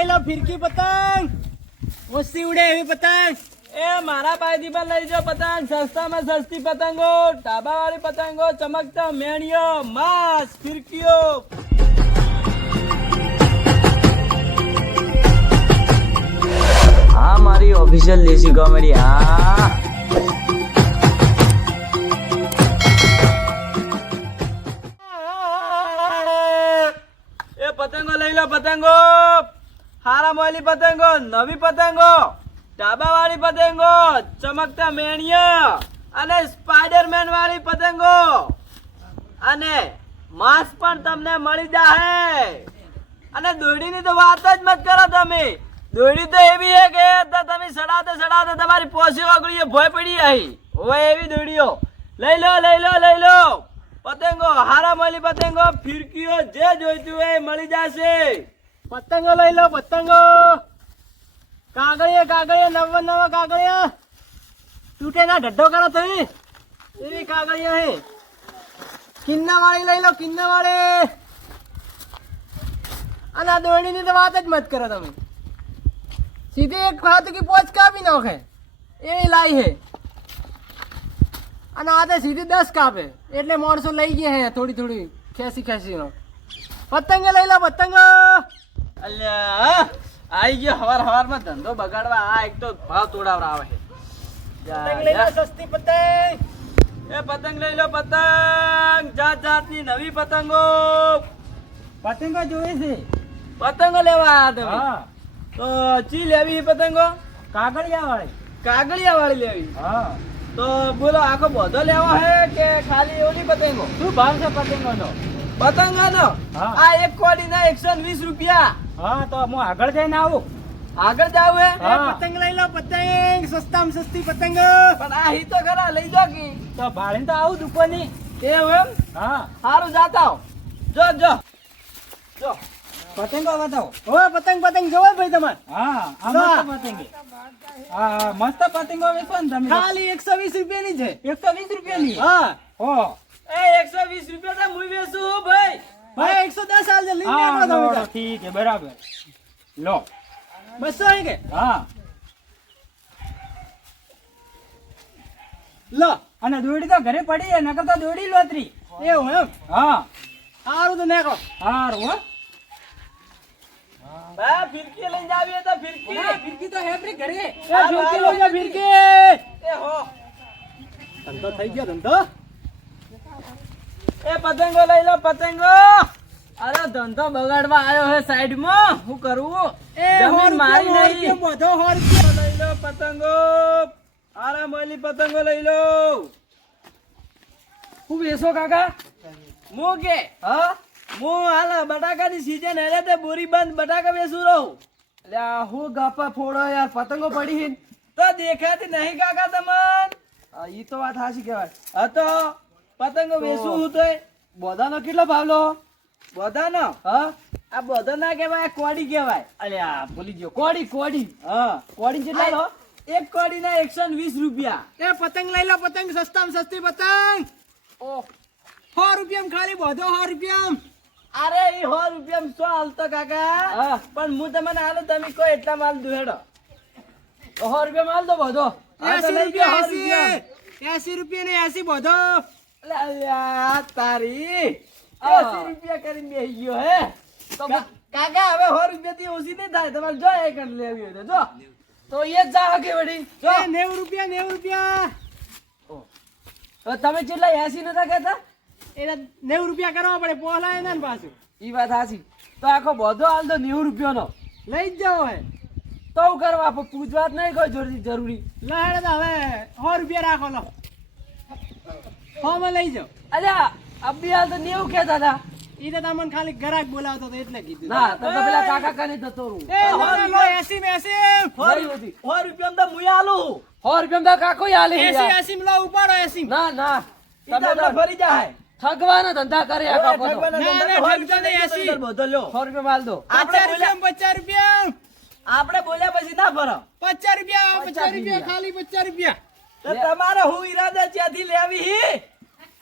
લઈ લો ફિરકી પતંગ ઓછી ઉડે એવી પતંગ એ મારા પાસેથી પણ લઈ જાઓ પતંગ સસ્તામાં સસ્તી પતંગો ધાબા વાળી પતંગો ચમકતા મેણીઓ માસ ફિરકીઓ હા મારી ઓફિશિયલ દેશી કોમેડી હા એ પતંગો લઈ લો પતંગો હારા મોયલી પતંગો નવી પતંગો ધાબા વાળી પતંગો ચમકતા મેણિયા અને સ્પાઈડરમેન વાળી પતંગો અને માસ પણ તમને મળી જાહે અને દોરડીની તો વાત જ મત કરો તમે દોરડી તો એવી છે કે તમે સડાતે સડાતે તમારી પોસી ઓગળીએ ભોય પડી આવી હોય એવી દોરડીઓ લઈ લો પતંગો હારા મોયલી પતંગો ફિરકીઓ જે જોઈતું હોય એ મળી જશે પતંગો લઈ લો પતંગો કાગળિયા નવા કાગળિયા તૂટે ના ઢડ્ઢો કરો તમે એવી કાગળિયા હે કિન્ના વાળી લઈ લો કિન્ના વાળી અને આ દોરડીની તો વાત જ મત કરો તમે સીધી એક હાથ की પોચ કાપી નાખે એવી લાઈ હે અને આ તો સીધી 10 કાપે એટલે માણસો લઈ ગયા હે થોડી ખેસી નો પતંગ લઈ લો પતંગ અલ્યા આઈ ગયો હવારમાં ધંધો બગાડવા આ એક તો ભાવ તોડાવરા આવે પતંગ લઈ લો સસ્તી પતંગ એ પતંગ લઈ લો પતંગ જાતની નવી પતંગો જોઈએ છે પતંગો લેવા આયા તમે હા તો ચી લેવી પતંગો કાગળિયા વાળી લેવી હા તો બોલો આખો બધો લેવો હે કે ખાલી ઓલી પતંગો શું ભાવ છે પતંગોનો પતંગોનો હા. આ એક કોડીના 120 રૂપિયા હા તો હું આગળ જઈને આવું આગળ જાવ હે હા. પતંગ લઈ લો પતંગ સસ્તામાં સસ્તી પતંગ પણ આ હી તો ખરા લઈ જો કી તો ભાડે તો આવું દુકાની એવું એમ હા સારું જાતા હો. જો પતંગો બતાવો ઓ પતંગ જોવો ભાઈ તમારે હા આ મસ્ત પતંગ હા મસ્ત પતંગો વેચો ને તમે ખાલી 120 રૂપિયાની છે 120 રૂપિયાની હા ઓ એ 120 રૂપિયા તો મુઈ વેચું હું ભાઈ ભાઈ 110 આલ લઈ લેવો તમે ઠીક છે બરાબર લો 200 હે કે હા લો અને દોડી તો ઘરે પડી છે નકર તો દોડી લોતરી એવું એમ હા સારું તો નાખો સારું હો બા ફિરકી લઈને જાવી તો ફિરકી તો હે આપણી ઘરે એ ફિરકી લઈ જા ફિરકી એ હો ધંધો થઈ ગયો ધંધો એ પતંગો લઈ લો પતંગો અરે ધંધો બગાડવા આવ્યો હે સાઈડ માં હું કરું જમીન મારી નહીં બધો લઈ લો પતંગો આરા મોલી પતંગો લઈ લો હું બેસો કાકા મુ કે હા હું હાલ બટાકાની સીઝન હેલે તે બોરી બંધ બટાકા બેસું રહું એટલે હું ગાપા ફોડો યાર પતંગો પડી હી તો દેખાતી નહીં કાકા તમન ઈ તો વાત હાચી કહેવાય હતો પતંગો બેસું હું તો બોધાનો કેટલો ભાવ લો બધાનો હા આ બધો ના કહેવાય કોડી કહેવાય અલ્યા ભૂલી ગયો કોડી હા કોડી કેટલા લો એક કોડી ના 120 રૂપિયા એ પતંગ લઈ લો પતંગ સસ્તામાં સસ્તી પતંગ ઓહ 100 રૂપિયામાં ખાલી બધો 100 રૂપિયામાં અરે ઈ 100 રૂપિયામાં શું હાલતો કાકા હા. પણ હું તમને હાલો તમે કોઈ એટલા માલ દુહેડો 100 રૂપિયા માલ દો બધો હા, તો લઈ ગયો 100 રૂપિયા. 80 રૂપિયા ને 80 બધો અલે અલ્યા તારી હા. 80 રૂપિયા કરીને બેહી ગયો હે તો કાકા હવે 100 રૂપિયા થી ઓછી નહીં થાય તમારે જો એક જ લેવી હોય તો જો તો એ જ જાવ કે વડી જો. 90 રૂપિયા તો તમે કેટલા 80 નતા કહેતા એટલે 90 રૂપિયા કરવા પડે પોલાય ને પાછું ઈ વાત સાચી તો આખો બધો હાલ તો 90 રૂપિયાનો લઈ જ જાવ હે તો હું કરવા પૂછવા જ નહીં કોઈ જરૂરી લહેડે તો હવે 100 રૂપિયા રાખો લો 100 માં લઈ જાઓ અલ્યા અબી હાલ તો 90 કહેતા હતા ઈ તો તમને ખાલી ગરાક બોલાવતો તો એટલે કીધું ના તો પેલા કાકા કને જતો રહું એ લો 80 માં 80 100 રૂપિયા તો મુય આલું 100 રૂપિયા તો કાકો હાલે 80 80 માં લો ઉપાડો 80 ના તમે તો ફરી જાય ઠગવાના ધંધા કરે આ કાકો તો ઠગવાના ના, ધંધા ઠગતો નહીં, 80. બધો લ્યો 100 રૂપિયા માલ દો આપણે 50 રૂપિયા આપણે બોલ્યા પછી ના ફરો 50 રૂપિયા 50 રૂપિયા ખાલી 50 રૂપિયા તો તમારે હું ઈરાદા ત્યાંથી લેવી હી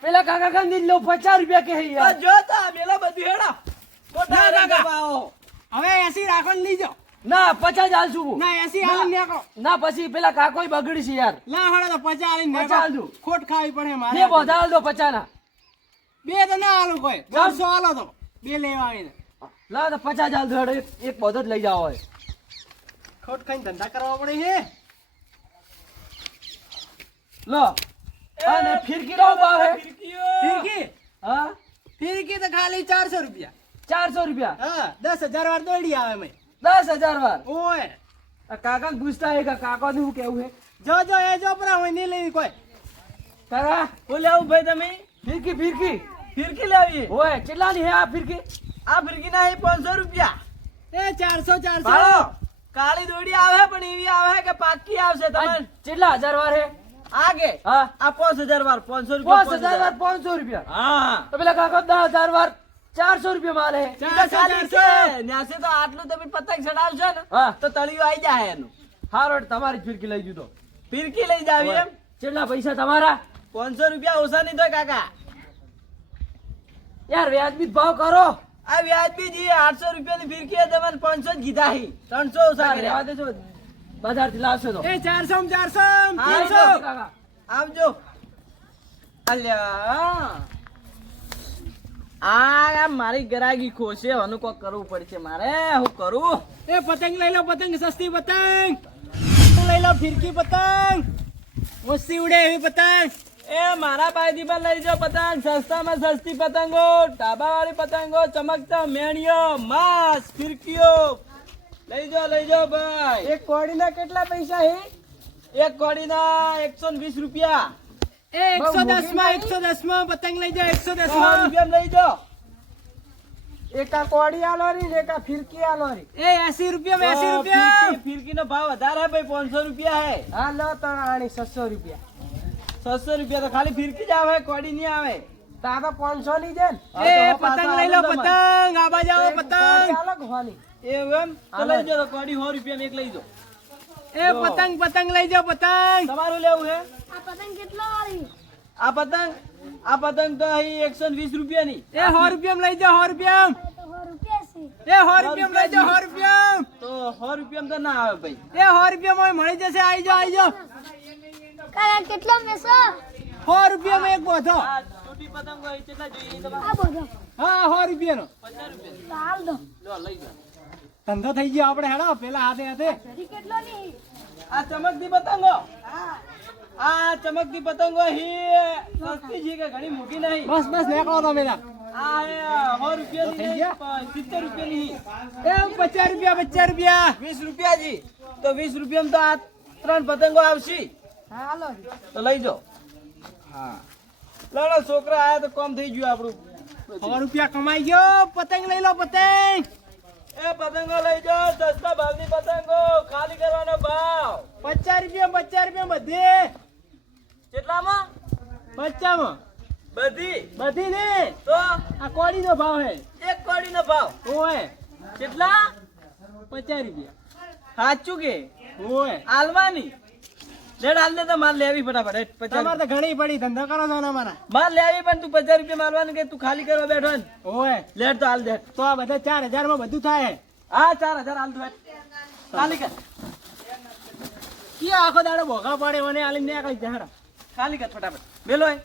પેલા કાકા કાંદી લો 50 રૂપિયા કે તો જો તો આ મેલા બધું હેડા મોટા ના, રાગા કાકા. પાઓ હવે 80 રાખો ને લઈ જાઓ ના 50 હાલશું હું. ના 80 આલીને નેકો. ના પછી પેલા કાકોય બગડી છે યાર. લા હળો તો 50 આલીને 50 નેકો. આલજો. ખોટ ખાવી પડે મારે. બે બોધા હાલ દો 50 ના. બે તો ના આલું કોઈ. 400 આલો તો. બે લેવા આવીને. લા તો 50 હાલ દો હેડો, એક બોધો જ લઈ જાવ હોય. ખોટ ખાઈને ધંધા કરવા પડે છે. લો અને ફિરકી નો ભાવ હે. ફિરકી હા ફિરકી તો ખાલી 400 રૂપિયા. 400 રૂપિયા. હા 10,000 વાર દોડી આવે મેં. 10,000 વાર. ઓય આ કાકા ને પૂછતા હે કે કાકા નું કેવું હે. જો એ જો પરા હોય નહીં લેવી કોઈ. કાકા બોલે આવું ભાઈ તમે ફિરકી ફિરકી ફિરકી લાવી ઓય કેટલાની હે આ ફિરકી? આ ફિરકી ના 500 રૂપિયા એ 400 ભાડો કાળી દોડી આવે પણ એવી આવે કે પાકી આવશે આ તમને કેટલા હજાર વાર હે? આગે હા આ 5000 વાર 500 રૂપિયા 5000 વાર 500 રૂપિયા. હા તો પેલા કાકા 10,000 વાર 400 રૂપિયા માલ હે. ઈ તો ખાલી છે ન્યાસે તો આટલું તમે પતંગ ચડાવશો ને હા તો તળિયું આવી જાય એનું હારો તમારી જ ફિરકી લઈ જુદો. ફિરકી લઈ જાવી એમ કેટલા પૈસા તમારા? 500 રૂપિયા ઓછા નહીં તો કાકા યાર વ્યાજબી ભાવ કરો. આ વ્યાજબી જી 800 રૂપિયાની ફિરકી તમને 500 જ કીધા હી 300 ઓછા રહેવા કર્યા દેજો બજાર થી લાવશે તો. એ 400 હા, 300 કાકા આવજો અલ્યા આ મારી ગરાગી ખોશે હનું કોક કરવું પડશે મારે હું કરું એ પતંગ લઈ લો પતંગ સસ્તી પતંગ લઈ લો ફિરકી પતંગ ઓછી ઉડે એવી પતંગ એ મારા પાસેથી પણ લઈ જાઓ પતંગ સસ્તામાં સસ્તી પતંગો ડાબા વાળી પતંગો ચમકતા મેણીઓ માસ ફિરકીઓ લઈ જાઓ ભાઈ એક કોડીના કેટલા પૈસા હે એક કોડીના 120 રૂપિયા એ 110 માં પતંગ લઈ જાઓ 110 100 માં રૂપિયા લઈ જાઓ એક આ કોડી આલો રી એક આ ફિરકી આલો રી એ 80 રૂપિયા 80 રૂપિયા ફિરકીનો ભાવ વધારે હે ભાઈ 500 રૂપિયા હે હા લો તો આણી 600 રૂપિયા 600 રૂપિયા તો ખાલી ફિરકી જ આવે કોડી નહીં આવે તા તો 500 ની દે હા, એ તો પતંગ પાછા લઈ લો આલો તમે. પતંગ આ બાજુ આવો પતંગ અલગ હોવાની. એવું એમ તો લઈ જાઓ તો કોડી 100 રૂપિયા એક લઈ જાઓ એ પતંગ લઈ જાઓ પતંગ તમારું લેવું હે આ પતંગ કેટલો વાળી? આ પતંગ તો અહીં 120 રૂપિયાની એ 100 રૂપિયા લઈ જાઓ 100 રૂપિયા તો 100 રૂપિયા છે. એ 100 રૂપિયા લઈ જાઓ 100 રૂપિયા તો 100 રૂપિયામાં તો ના આવે ભાઈ એ 100 રૂપિયા મળી જશે આવી જાઓ કાકા કેટલો મેસો? 100 રૂપિયામાં એક બોધો આ છોટી પતંગ હોય કેટલા જોઈએ તમારે આ બધો. હા 100 રૂપિયાનો 50 રૂપિયા તો હાલ દો. લો લઈ જાઓ ધંધો થઈ ગયો આપણે હેડો પેલા હાથે હાથે ઘડી કેટલો ની? આ ચમકતી પતંગો આ ચમકતી પતંગો હી સસ્તી છે કે ઘણી મોટી નહીં બસ નીકળો તમે તાર. આ હે 100 રૂપિયાની થઈ ગયા? નહીં, 70 રૂપિયાની એ 50 રૂપિયા 20 રૂપિયા જી તો 20 રૂપિયામાં તો આ 3 પતંગો આવશે હા હાલો તો લઈ જાઓ હા લડો છોકરા આયા તો કામ થઈ ગયું આપણું 100 રૂપિયા કમાઈ ગયો પતંગ લઈ લો પતંગ એ પતંગો લઈ જાઓ સસ્તા ભાવની પતંગો ખાલી કરવાનો ભાવ 50 રૂપિયા બધે કેટલામાં 50 માં બધી ને તો આ કોડીનો ભાવ હે એક કોડીનો ભાવ ઓય કેટલા 50 રૂપિયા સાચું કે ઓય આલવાની લેડ હાલ દે તો માલ લેવી ફટાફટ હેટ, 50 તમારે તો ઘણી પડી ધંધો કરો છો ને અમારા માલ લેવી પણ તું 50 રૂપિયા માલવાનું કે તું ખાલી કરવા બેઠો ને ઓય લેડ તો હાલ દે તો આ બધા 4000 માં બધું થાય હા 4000 હાલ દો હેટ. ખાલી કર કે આખો દાડો ભોગા પડે મને આલી નીકળી જાય હેડો. ખાલી કર ફટાફટ મેલો હે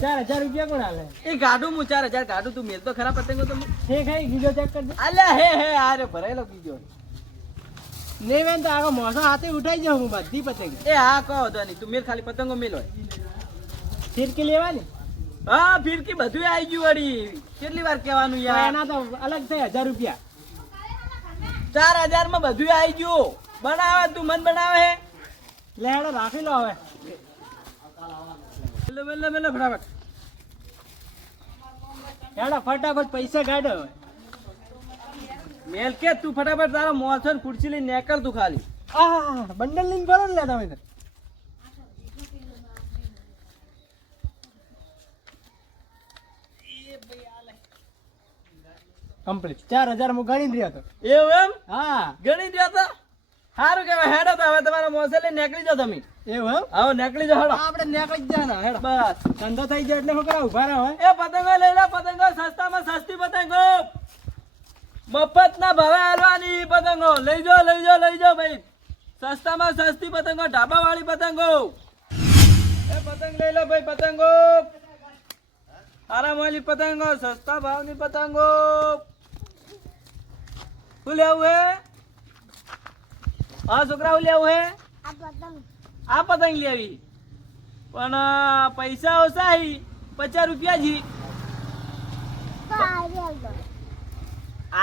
4000 રૂપિયા કોણ હાલે એ ગાડું હું 4000 ગાડું તું મેલ તો ખરા પતંગો તો હે ખાઈ ગીજો ચેક કરી દે અલ્યા હે આરે ભરાયેલો કીજો નહીં બેન તો આખો મોસો હાથે ઉઠાઈ જાઉં હું બધી પતંગ એ હા કહો તો નહીં તું મેલ ખાલી પતંગો મેલ હોય ફિરકી લેવાની હા ફિરકી બધું આવી ગયું વળી કેટલી વાર કહેવાનું તો યાર એના તો અલગ થાય 1000 રૂપિયા 4000 માં બધું આવી ગયું બનાવે તું મન બનાવે હે લે હેડો રાખી લો હવે મેલો ફટાફટ હેડો ફટાફટ પૈસા કાઢો હવે મેલ કે તું ફટાફટ તારો મોસન ખુરશી લઈને નેકર તું ખાલી આ બંડલ લઈને ભરો ને લે તમે તો. કમ્પ્લીટ 4000 માં ગણી રહ્યો તો એવું એમ હા ગણી દ્યો તો સારું કહેવાય હેડો તો હવે તમારા મોસન લઈને નીકળી જાઓ તમે એવું એમ હવે નીકળી જાઓ હેડો આપણે નીકળી જ જાય ને હેડો બસ ધંધો થઈ જાય એટલે છોકરા ઉભા રહો હે એ પતંગો લઈ લો પતંગો સસ્તામાં સસ્તી પતંગો મફત ના ભાવે હાલવાની લઈ જાઓ ભાઈ. સસ્તામાં સસ્તી પતંગો, ઢાબા વાળી પતંગો. એ પતંગ લઈ લો ભાઈ, પતંગો. હારા મોલી પતંગો, સસ્તા ભાવની પતંગો. શું લેવું હે? હા છોકરા, શું લેવું હે? આ પતંગ આ પતંગ લેવી, પણ પૈસા ઓછા હી, 50 રૂપિયા જી. તો આવી આવજો.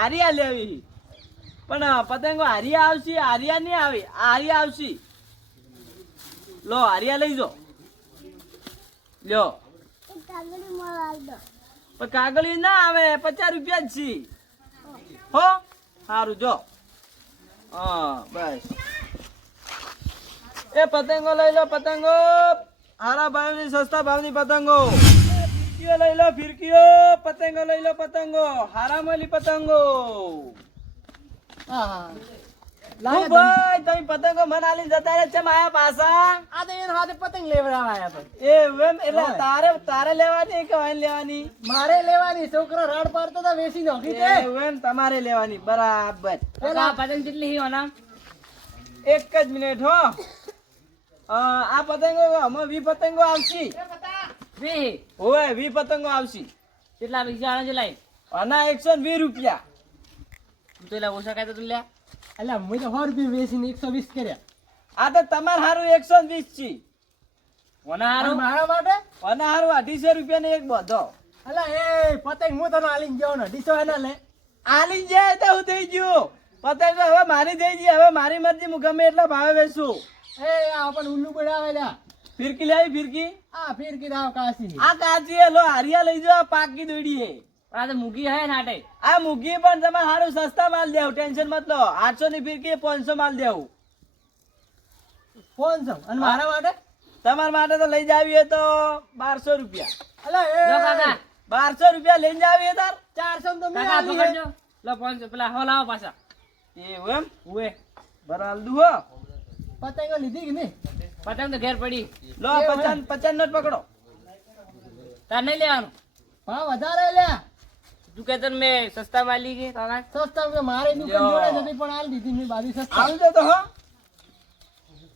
આરિયા લેવી, પણ પતંગો હારિયા આવશે, આરિયા નહીં આવે, આરિયા આવશે. લો આરિયા લઈ જાઓ. લ્યો, એક કાગળી મોળ આવજો. પણ કાગળી ના આવે, 50 રૂપિયા જ છે. હો સારું જો. હા બસ. એ પતંગો લઈ લો, પતંગો. હારા ભાવની, સસ્તા ભાવની પતંગો. ફિરકીઓ લઈ લો, ફિરકીઓ. પતંગો લઈ લો, પતંગો. હારા મળી પતંગો. હા હું ભાઈ તમે પતંગો મને આલી જતા રહ્યા છે માયા પાછા. આ તો એના હાથે પતંગ લેવડાવવા આયા તો. એ એમ એટલે તારે લેવાની કે વાન લેવાની? મારે લેવાની. છોકરો રાડ પાડતો તો વેચી નાખી તે. એમ તમારે લેવાની, બરાબર. કાકા પતંગ કેટલી હી ઓના? એક જ મિનિટ હો. આ પતંગો અમે 20 પતંગો આવશે. વી ઓય 20 પતંગો આવશે. કેટલા પૈસા આણે છે લાઈ? આના 120 રૂપિયા. તું તો લા ઓછા કાય તો લે. અલ્યા મેં તો 100 રૂપિયા વેચીને 120 કર્યા. આ તો તમાર હારું 120 છે. ઓના અને હારું મારા માટે આના હારું 250 રૂપિયા ને એક બધો. અલ્યા એ પતંગ હું તને આલીને ગયો ને 250 એના લે. આલી જાય તો હું થઈ ગયું. પતંગ હવે મારી થઈ ગઈ. હવે મારી મરજી, હું ગમે એટલા ભાવે વેચું. એ આ પણ ઉલ્લુ પડાવે લ્યા. ફિરકી લેવી, ફિરકી. આ ફિરકી દાવ કાશી. આ કાચી હે, લો હારિયા લઈ જાઓ. આ પાકી દોડી હે. આ તો મૂકી હે નાટે. આ મૂકી પણ તમે સારું સસ્તા માલ દેવું, ટેન્શન મત લો. 800 ની ફિરકી 500 માલ દેવું. 500 અને મારા માટે તમારા માટે તો લઈ જાવી હોય તો 1200 રૂપિયા. અલ્યા લો એ કાકા 1200 રૂપિયા લઈને જાવી તાર. 400 તો મેં કાકા આલી હે. પકડજો. લો 500 પેલા હો લાવો પાછા. એવું એમ? ઉએ બરાબર દુ હો. પતંગો લીધી કે નહીં? પતંગ તો ઘેર પડી. લો 50 નોટ પકડો. તાર નહીં લેવાનું. ભાવ વધારે લ્યા. તું કે તને મેં સસ્તા માં લી ગઈ કાકા. સસ્તા તો મારે દુકાન જોડે જ હતી પણ આલી દીધી મેં બાવી સસ્તા. આવજો તો હો.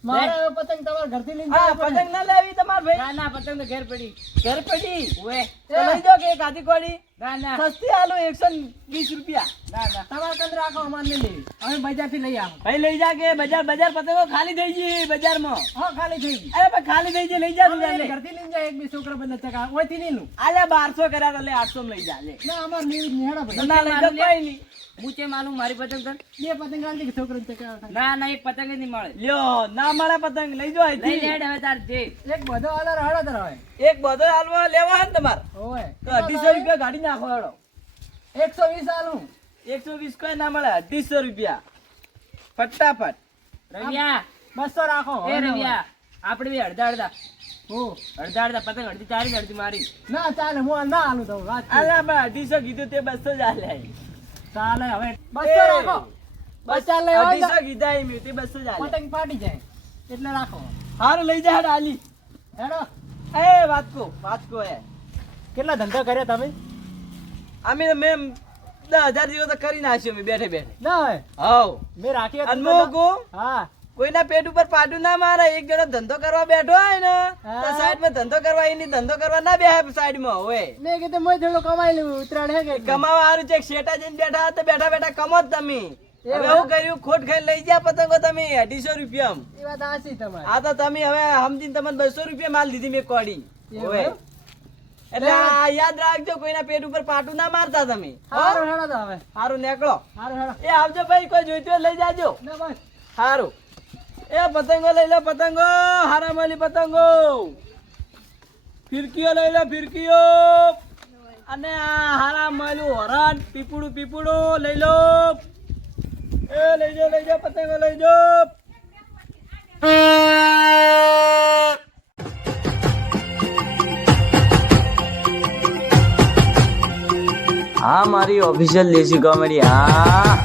મારે હવે પતંગ તમારા ઘરથી લઈને હા જવા પડે. પતંગ ના લેવી તમાર ભાઈ. ના ના પતંગ તો ઘેર પડી. ઘર પડી. ઉએ તો લઈ જાઓ કે એક આધી કોડી. ના ના સસ્તી આલો 120 રૂપિયા. ના ના તમારે કંદ રાખો, અમારે નહીં લેવી. અમે બજારથી લઈ આવો. ભાઈ લઈ જા કે બજાર પતંગો ખાલી થઈ ગઈ બજારમાં. હા ખાલી થઈ ગઈ. અરે ભાઈ ખાલી થઈ ગઈ, લઈ જા તું અમે લે. ઘરથી લઈને જાય એક બે છોકરા બધા ચકા ઓયથી નહીં લઉં. આલે 1200 કર્યા તો લે 800 માં લઈ જા લે. ના અમારે નહીં નેડા ભાઈ. ના લઈ જાઓ કોઈ નહીં. હું છે માનું મારી પતંગ તને. બે પતંગ આલી કે છોકરાને ચકા થાય. ના ના એક પતંગ જ નહીં મળે. લ્યો ના મળે પતંગ લઈ જાઓ લઈ અહીંથી. લે હવે તાર જે. એક બધો આલા રાડા ધરાવે. એક બધો હાલવા લેવા હે ને તમાર ઓય તો 250 રૂપિયા ગાડી નાખો હેડો. 120 આલું. 120 કોઈ ના મળે, 250 રૂપિયા ફટાફટ. રવિયા 200 રાખો. એ રવિયા આપણે બી અડધા હો. અડધા પતંગ અડધી તારી ને અડધી મારી. ના ચાલે હું આ ના આલું તો વાત છે. આલા બા 250 કીધું તે 200 જ આલે. ચાલે હવે 200 રાખો. બસ ચાલે હવે 250 કીધા એમ તે 200 જ આલે. પતંગ ફાટી જાય એટલે રાખો. હારું લઈ જા હેડ આલી. હેડો. એ વાતકો હે. કેટલા ધંધા કર્યા તમે? અમે મેં 10,000 જેવો તો કરી નાખ્યો મેં બેઠે બેઠે. ના હોય. હાવ મેં રાખી હતી અનમોકો હા. કોઈના પેટ ઉપર પાટું ના મારે. એક જણો ધંધો કરવા બેઠો હોય ને તો હા. સાઈડ માં ધંધો કરવા, એની ધંધો કરવા ના બેહે સાઈડ માં. હોય મેં કીધું મેં થોડું કમાઈ લઉં ઉતરાણ હે કે કમાવા હારું છે. શેઠા જઈને બેઠા તો બેઠા બેઠા કમો જ તમે. એ હવે વાત. હું કર્યું, ખોટ ખાઈ લઈ ગયા પતંગો તમે 250 રૂપિયા. એ વાત સાચી તમારી. આ તો તમે હવે સમજીને તમને 200 રૂપિયા માલ દીધી મેં કોડી. એવું હોય એમ? એટલે આ યાદ રાખજો, કોઈના પેટ ઉપર પાટું ના મારતા તમે. હારું હેડો તો હવે. હારું નીકળો. હારું હેડો. એ આવજો ભાઈ, કોઈ જોઈતું હોય લઈ જાજો. ના બસ. હારું. એ પતંગો લઈ લો, પતંગો હારા મળી પતંગો. ફિરકીઓ લઈ લો, ફિરકીઓ. અને આ હારા મળ્યું હરણ પીપળું લઈ લો. એ લઈ જાઓ પતંગો લઈ જાઓ. હા મારી ઓફિશિયલ દેશી કોમેડી. હા